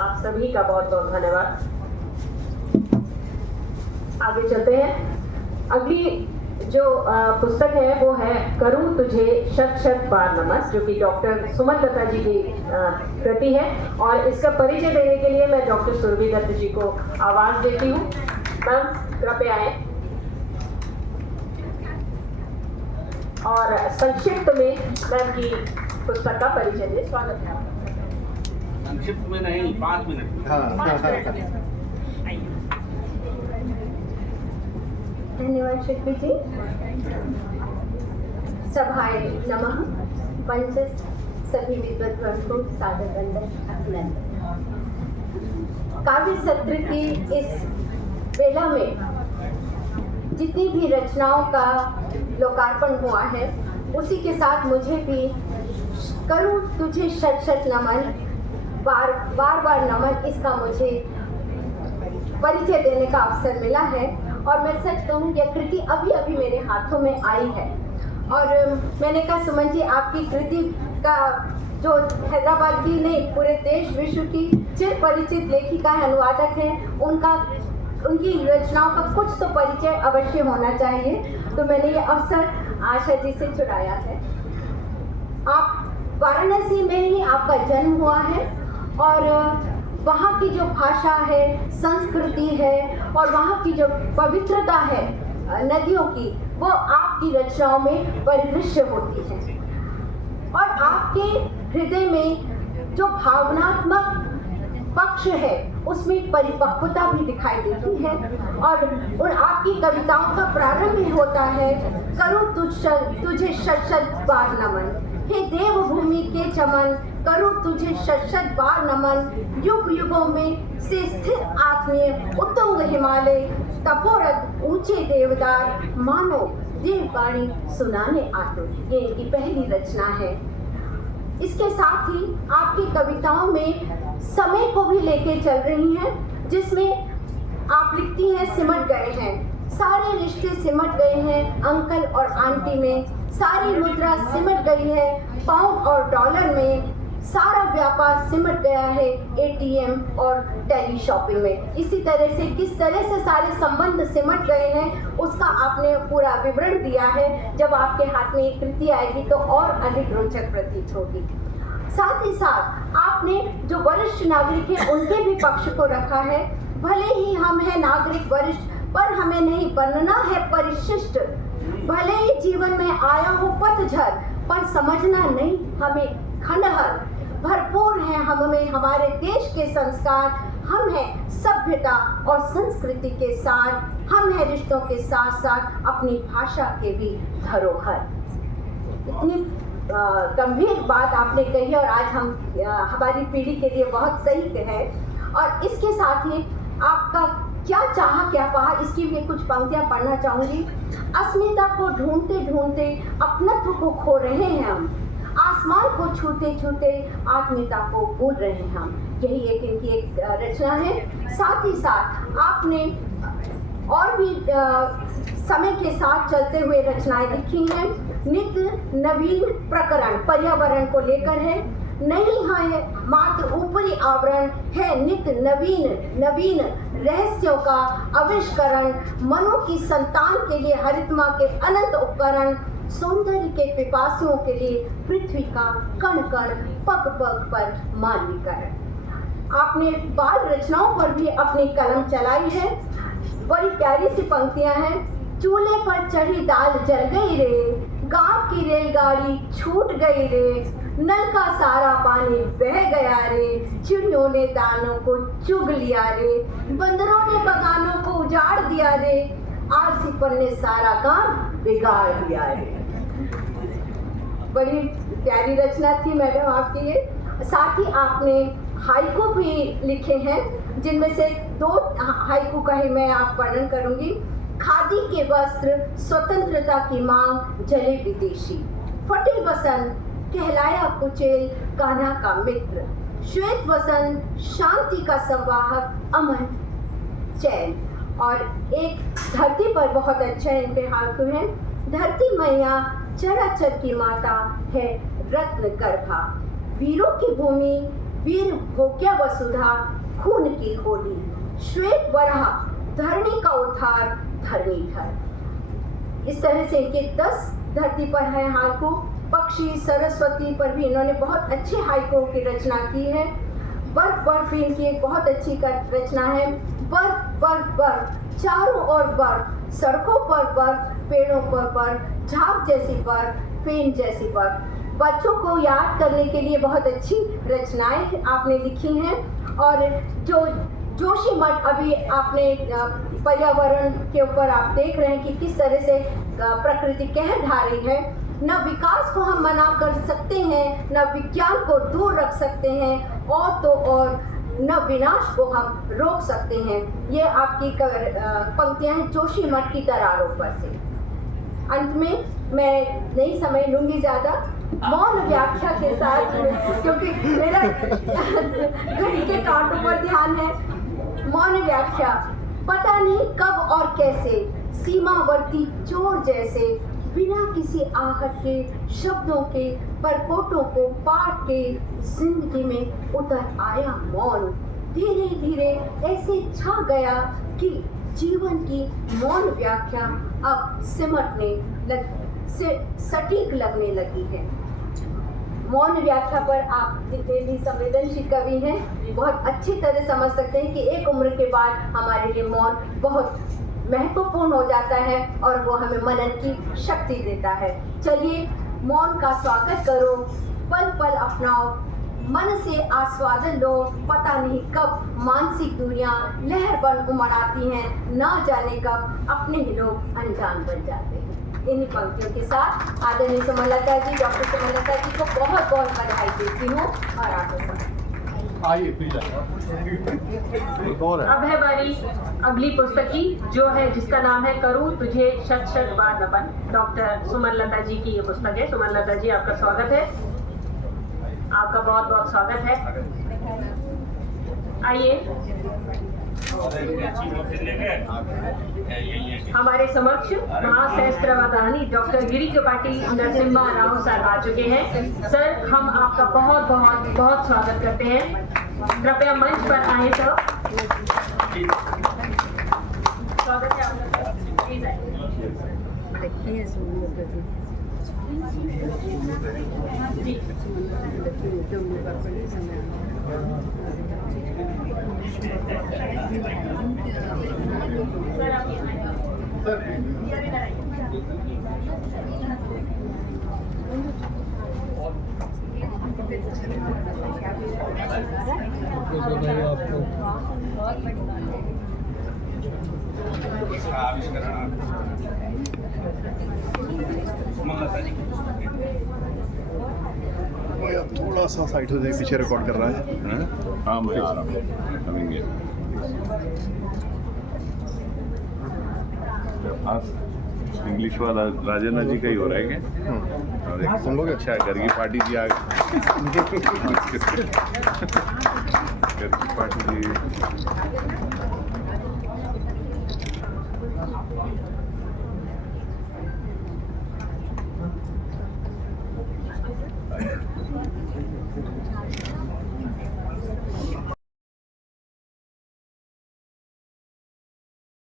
आप सभी का बहुत बहुत धन्यवाद। आगे चलते हैं। अगली जो पुस्तक है वो है करूं तुझे शत शत बार नमन, जो कि डॉक्टर सुमन दत्ता जी की कृति है। और इसका परिचय देने के लिए मैं डॉक्टर सुरभि दत्त जी को आवाज देती हूँ। मैम कृपया आए और संक्षिप्त में मैम की पुस्तक का परिचय दें। स्वागत है आपका। संक्षिप्त में नहीं, 5 मिनट। धन्यवाद शिल्पी जी। सभाए नमः। पंच सभी विद्वद्वर्ग को सादर वंदन अभिनंदन। काव्य सत्र की इस वेला में जितनी भी रचनाओं का लोकार्पण हुआ है, उसी के साथ मुझे भी करूं तुझे शत शत नमन, बार बार नमन, इसका मुझे परिचय देने का अवसर मिला है। और मैं सच कहूँ यह कृति अभी अभी मेरे हाथों में आई है। और मैंने कहा सुमन जी, आपकी कृति का जो हैदराबाद की नहीं पूरे देश विश्व की चिर परिचित लेखिका है, अनुवादक हैं, उनकी रचनाओं का कुछ तो परिचय अवश्य होना चाहिए। तो मैंने ये अवसर आशा जी से चुराया है। आप वाराणसी में ही आपका जन्म हुआ है और वहाँ की जो भाषा है, संस्कृति है और वहाँ की जो पवित्रता है नदियों की, वो आपकी रचनाओं में परिदृश्य होती है। और आपके हृदय में जो भावनात्मक पक्ष है उसमें परिपक्वता भी दिखाई देती है। और आपकी कविताओं का प्रारंभ ही होता है करूं तुझे शत शत बार नमन, हे देवभूमि के चमन, करूं तुझे शत शत बार नमन, युग युगों में से स्थिर आत्मीय उत्तुंग हिमालय, तपोरत ऊंचे देवदार, मानो देववाणी सुनाने आतुर। ये इनकी पहली रचना है। इसके साथ ही आपकी कविताओं में समय को भी लेके चल रही हैं, जिसमें आप लिखती हैं सिमट गए हैं, सारे रिश्ते सिमट गए हैं अंकल और आंटी में, सारी मुद्रा सिमट गई है पाउंड और डॉलर में, सारा व्यापार सिमट गया है एटीएम और टेली शॉपिंग में। इसी तरह से किस तरह से सारे संबंध सिमट गए हैं उसका आपने पूरा विवरण दिया है। जब आपके हाथ में एक कृति आएगी तो और अधिक रोचक प्रतीत होगी। साथ ही साथ आपने जो वरिष्ठ नागरिक हैं उनके भी पक्ष को रखा है। भले ही हम हैं नागरिक वरिष्ठ, पर हमें नहीं बनना है परिशिष्ट। भले ही जीवन में आया हो पतझड़, पर समझना नहीं हमें खंडहर। भरपूर है हम में हमारे देश के संस्कार, हम हैं सभ्यता और संस्कृति के साथ, हम हैं रिश्तों के साथ साथ अपनी भाषा के भी धरोहर। इतनी गंभीर बात आपने कही और आज हम हमारी पीढ़ी के लिए बहुत सही है। और इसके साथ ही आपका क्या चाहा क्या पाहा, इसकी भी कुछ पंक्तियां पढ़ना चाहूंगी। अस्मिता को ढूंढते ढूंढते अपनत्व को खो रहे हैं हम, आसमान को छूते छूते आत्मीयता को भूल रहे हैं हम। यही एक इनकी एक रचना है। साथ ही साथ आपने और भी समय के साथ चलते हुए रचनाएं लिखी हैं। नित्य नवीन प्रकरण पर्यावरण को लेकर है, नहीं है मात्र ऊपरी आवरण, है नित्य नवीन रहस्यों का आविष्करण, मनु की संतान के लिए हरितमा के अनंत उपकरण, सौंदर्य के पिपासुओं के लिए पृथ्वी का कण कण पग पग पर मानवीकरण। आपने बाल रचनाओं पर भी अपनी कलम चलाई है। बड़ी प्यारी सी पंक्तियां हैं। चूल्हे पर चढ़ी दाल जल गई रे, गांव की रेलगाड़ी छूट गई रे, नल का सारा पानी बह गया रे, चिड़ियों ने दानों को चुग लिया रे, बंदरों ने बगानों को उजाड़ दिया रे, आलसीपन ने सारा काम बिगाड़ दिया रे। बड़ी प्यारी रचना थी मैडम आपकी ये। साथ ही आपने हाइकू भी लिखे हैं, जिनमें से 2 हाइकू का ही मैं आप वर्णन करूंगी। खादी के वस्त्र स्वतंत्रता की मांग जले विदेशी, फटे वसन कहलाया कुचेल कान्हा का मित्र, श्वेत वसन शांति का संवाहक अमन चैन। और एक धरती पर बहुत अच्छा इनके हाथ है। धरती मैया चराचर की माता है रत्न गर्भा, वीरों की भूमि वीर भोग्य वसुधा खून की होली, श्वेत वराह धरणी का उद्धार धरणीधर। इस तरह से इनके 10 धरती पर है हाइकू। पक्षी सरस्वती पर भी इन्होंने बहुत अच्छे हाइकू की रचना की है। बर्फ भी इनकी एक बहुत अच्छी रचना है। बर्फ बर्फ बर्फ चारों ओर बर्फ, सड़कों पर बर्फ, पेड़ों पर बर्फ, झाग जैसी बर्फ, फेन जैसी बर्फ। बच्चों को याद करने के लिए बहुत अच्छी रचनाएं आपने लिखी हैं। और जो जोशीमठ अभी आपने पर्यावरण के ऊपर आप देख रहे हैं कि किस तरह से प्रकृति कह ढा रही है। न विकास को हम मना कर सकते हैं, न विज्ञान को दूर रख सकते हैं, और तो और न विनाश को हम रोक सकते हैं। ये आपकी पंक्तियां हैं जोशीमठ की दरारों पर से। अंत में मैं नहीं समय लूंगी ज़्यादा, मौन व्याख्या के साथ, क्योंकि मेरा घड़ी के कांटों पर ध्यान है। मौन व्याख्या। पता नहीं कब और कैसे सीमावर्ती चोर जैसे बिना किसी आहट के शब्दों के परकोटों को पाट के जिंदगी में उतर आया मौन। धीरे धीरे ऐसे छा गया कि जीवन की मौन व्याख्या अब सटीक लगने लगी है। मौन व्याख्या पर आप जितने भी संवेदनशील कवि हैं बहुत अच्छी तरह समझ सकते हैं कि एक उम्र के बाद हमारे लिए मौन बहुत महत्वपूर्ण हो जाता है और वो हमें मनन की शक्ति देता है। चलिए मौन का स्वागत करो, पल पल अपनाओ, मन से आस्वादन लो। पता नहीं कब मानसिक दूरियां लहर बन उमड़ आती हैं, ना जाने कब अपने ही लोग अनजान बन जाते हैं। इन्हीं पंक्तियों के साथ आदरणीय सुमनलता जी, डॉक्टर सुमनलता जी को बहुत बहुत बधाई देती हूँ और आगे आइए प्लीज। अब है बारी अगली पुस्तक की, जो है जिसका नाम है करूँ तुझे शत शत बार नमन। डॉक्टर सुमनलता जी की ये पुस्तक है। सुमनलता जी आपका स्वागत है, आपका बहुत बहुत स्वागत है। आइए हमारे समक्ष महासहस्त्रवदानी डॉक्टर गिरी त्रिपाठी नरसिम्हा राव सर आ चुके हैं। सर, हम आपका बहुत बहुत बहुत स्वागत करते हैं। कृपया मंच पर आए सर। स्वागत है आपका, प्लीज आइए। जी सर, आप थोड़ा सा साइड हो जाए, पीछे रिकॉर्ड कर रहा है। हाँ मैं आ रहा हूँ, करेंगे। आज इंग्लिश वाला राजेंद्र जी का ही हो रहा है क्या? और एक सुन लोगे, अच्छा है, घर की पार्टी जी आ गई। घर की पार्टी जी।